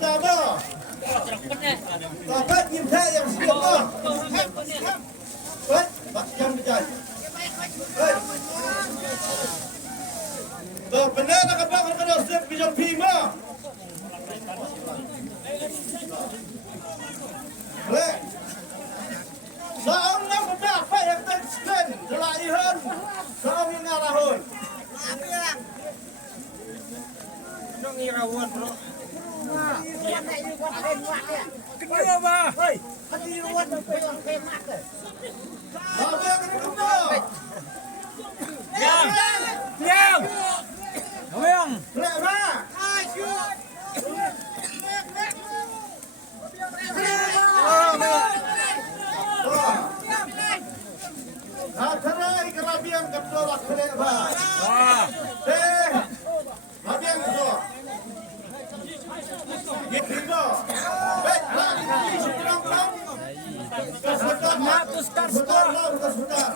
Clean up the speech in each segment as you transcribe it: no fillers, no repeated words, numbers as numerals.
Jaga. Bapak nyimpen yang siapa? Baik, yang berjaya. Baik. Benar nak apa kena siap bijak pima. Baik. Saung nak apa yang tersken jelaihan. Saung yang ngarahun. Nong irawan bro. Kenapa ba? Hei, hati irawan pegang kemak. Apa yang kena? Yang. Yang. Yang. Lema. Ayo. Haterai kerabian ketolak lema. Rabian itu. Gitu. Baiklah, ini sekarang kesetar.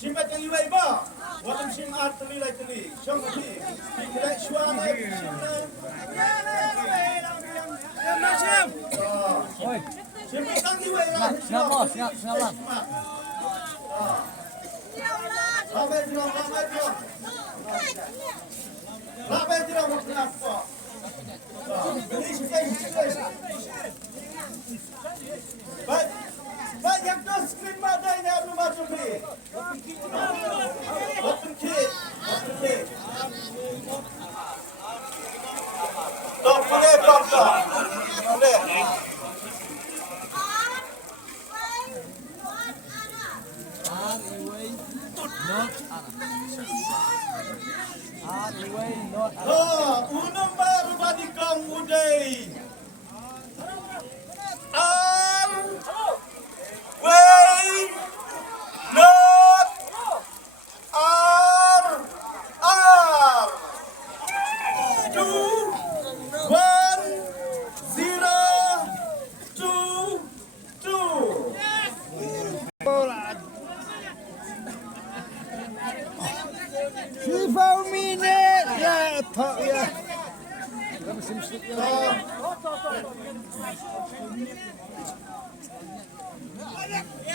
Simpat yang iway ba? Walang simat tali. Siyang mati. Tidak suama. Simpat yang iway lang. Siap lang. Ramai dirang. Ramai dirang kenapa? Ini Baik, yang tu skrin madanya belum masuk ni. Open key. Don't boleh doctor. Boleh. Unang baru badikang uday.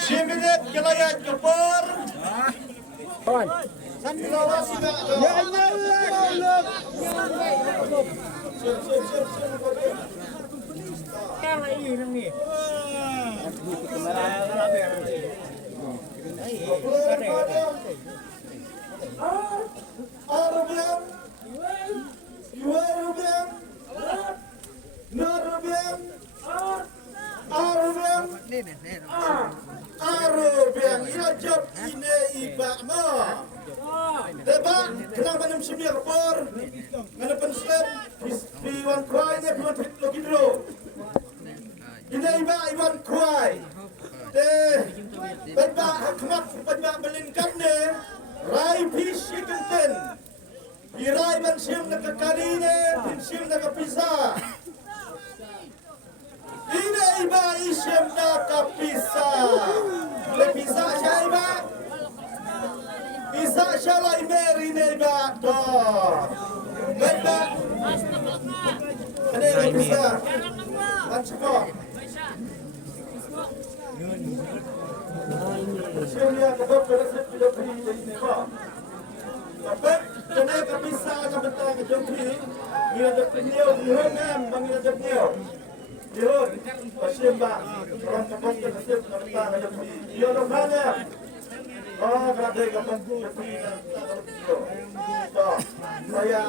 Siminit kelayat kepor. On. Ya Allah. Arubyang ilajab ini ibakma. Tebak, kenapa nam semia kepor? Menepen slep, piwan kuainya piwan lagi dulu. Ini iban kuai. Tebak hakmat tebak belinkan ne. Rai pisi kenten. Irai ban siam nak karine, siam nak pisah. Ini iba isyam nak pisah. Le pisah siya iba. Pisah siya la imeri ne iba to. Iba. Ini le pisah. Lancuko. Siya niya kabab keresip tidak beri ini ba. Tapi kena pisah kabentang kejumpi. Ia ada penyau dihonam bang ia ada penyau. Yun, pasimba, orang kapag kasip na kita na yun ang mana. Oh, grabe kapag kasi na so, saya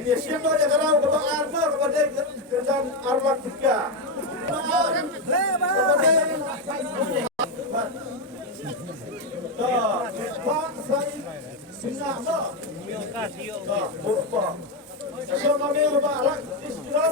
ini siapa yang kalau kapag arma kapag kendang arma tiga. Pak saya sinama. Bupa. Kasih kami bapak, istilah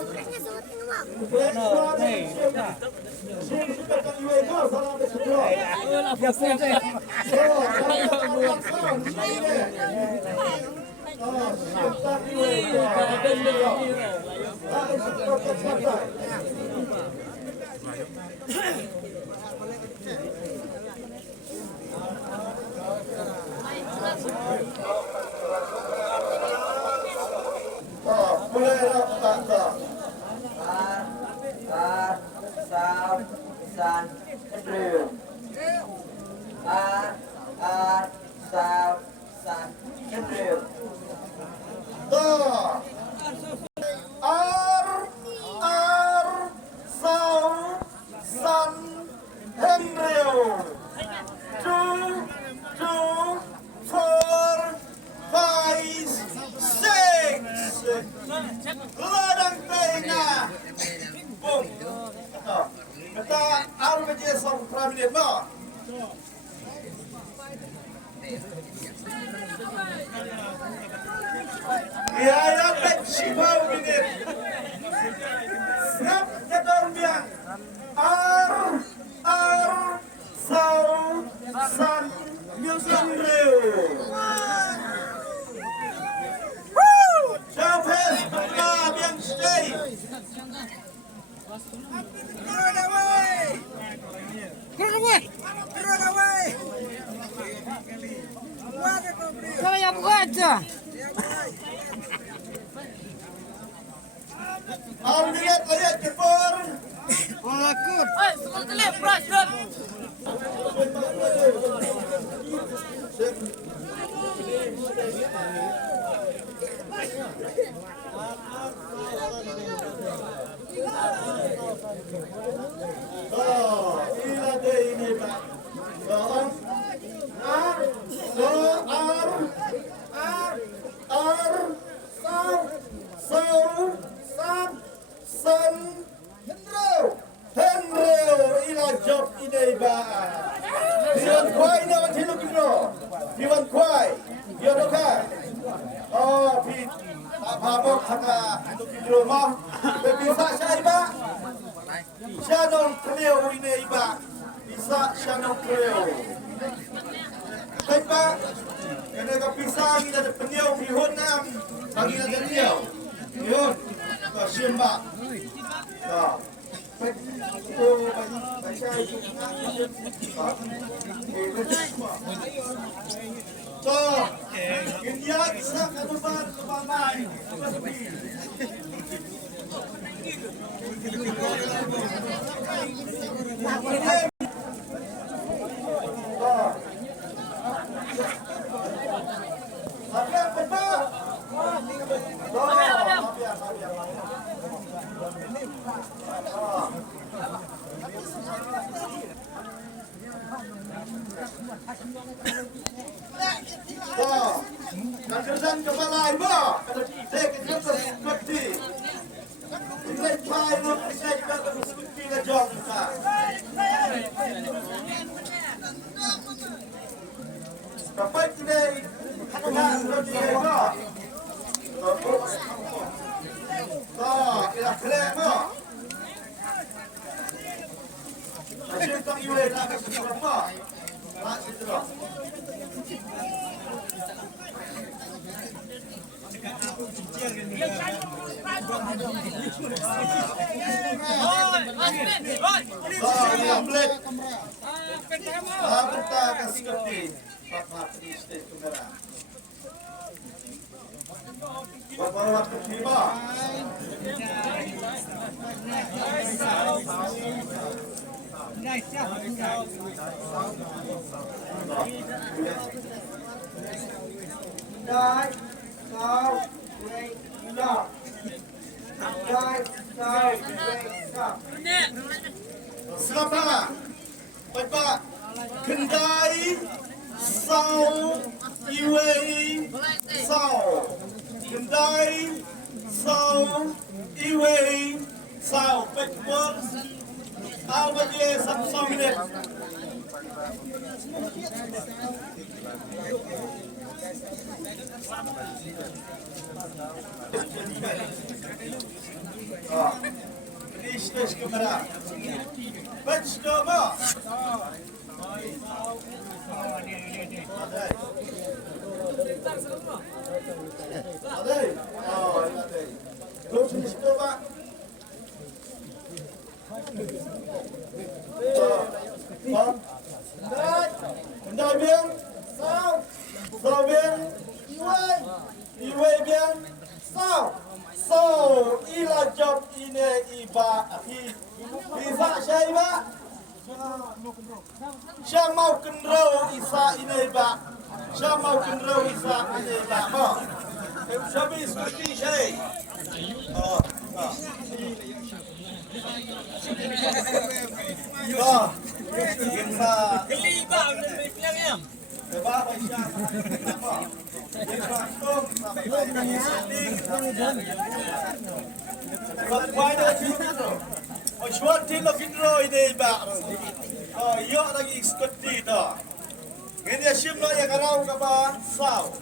Al-Bajir 1 minit. Stage kamera. Batch number. Ada. Oh, ada. Terus coba. Mendai biang, sao biang, iway biang, sao ila job ine iba isa siya iba, siya mau kendraw isa ine iba, siya mau kendraw isa ine iba mo, sabi seperti siya. Keliba lebih yang. Short till of intro ini bak. Oh, yo lagi skuti dah. Ini asyik lah yang karau kabar saw.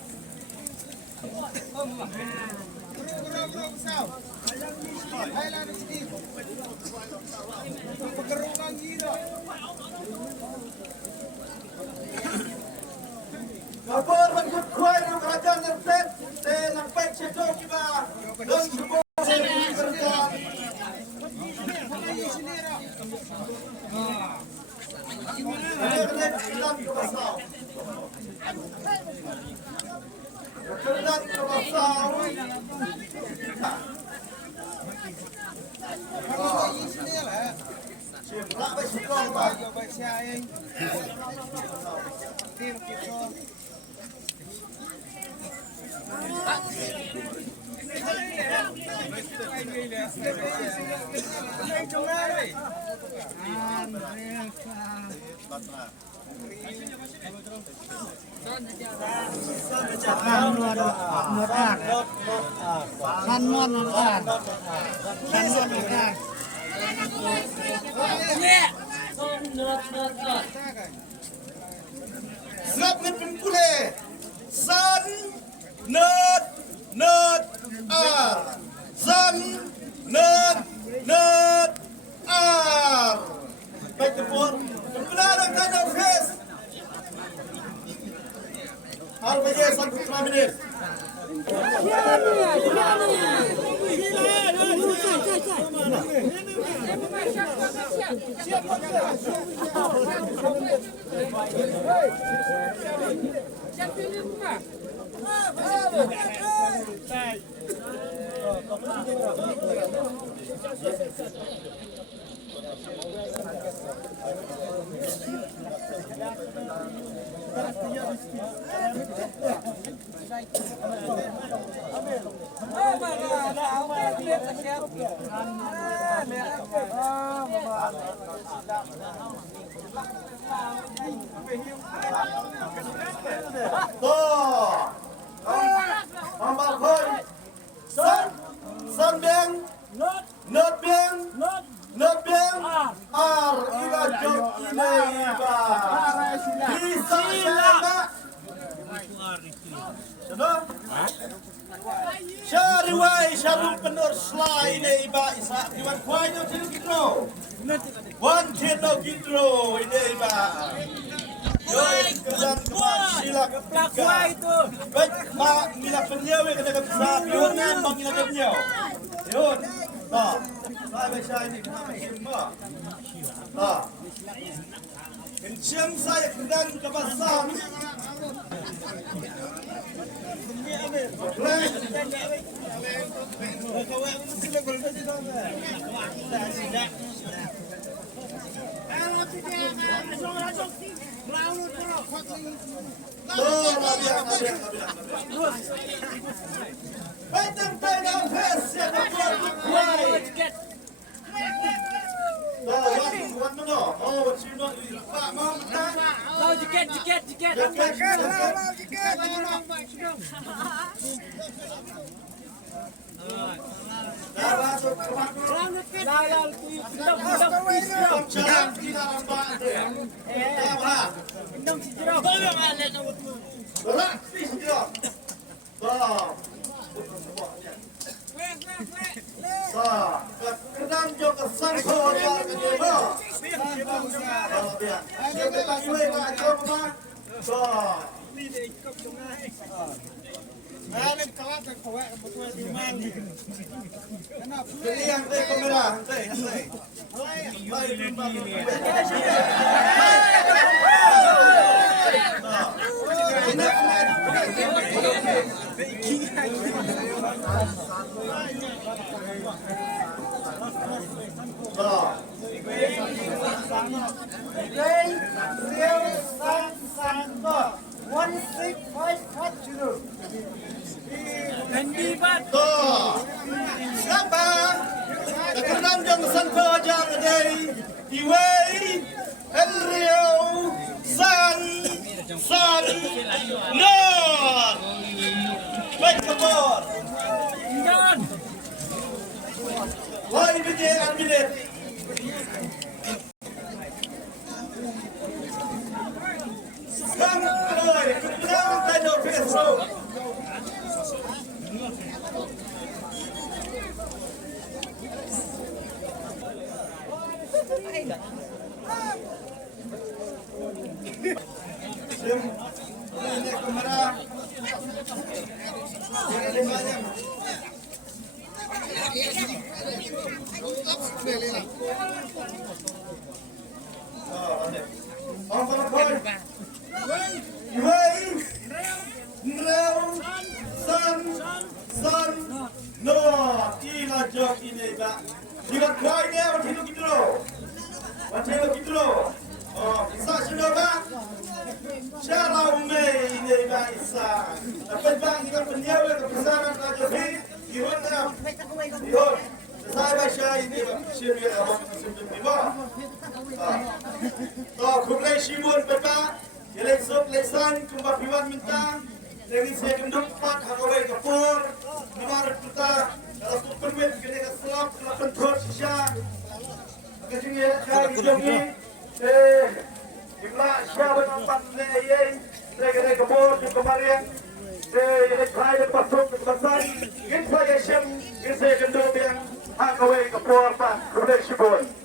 Kabar mengut kuai di kerajaan Nerpet, nampak cedok kita dan semua kerajaan. Kerajaan hilang ke pasal. Kerajaan ke pasal. Siapa bersikap apa? Snap ni pengkule, san, nerd, san, nerd, baik tempur, pengkulaan dan face. Al-Bajir 1 minit. San biang, not biang, ila job ini ba. Bisa siapa? Sudah? Syariwai syarung penur selai ini iba isa diwan kuai no til gitro. Wan kilo gitro ini iba. Yoi kerjaan kemas sila ketiga. Baik mak mila penyew yang kena bisa pionan bang mila penyew. Yun. Nah, saya baca ini kenapa semua. Nah, kencing saya kendang ke pasar. Kedang juga sangko dia kedua. Dia kita iwe nak coba. Jadi yang teh kamera, teh. Siapa? Kekenan jang sanko jang day, iway, Henrio, San, no. Baik kabur. Wahai bijak ambilet. Sekarang oi, kebenaran tajuk Facebook. Ini kamera. Ini banyak. Saya baca ini syirik abang sebelum lima. Kublai Shimon berkata, eleksop lesan kembali piwan minta, dengan saya kenduk pat hangawai kapur, dimana kita kalau tu permit kena keselap kelapan thot sisa. Kecingnya saya hidupi, jumlah siapa nampak saya kena kapur di kemarin. Saya kaya pasok ke pasar, ini saya kenduk yang hangawai kapur pak Kublai Shimon.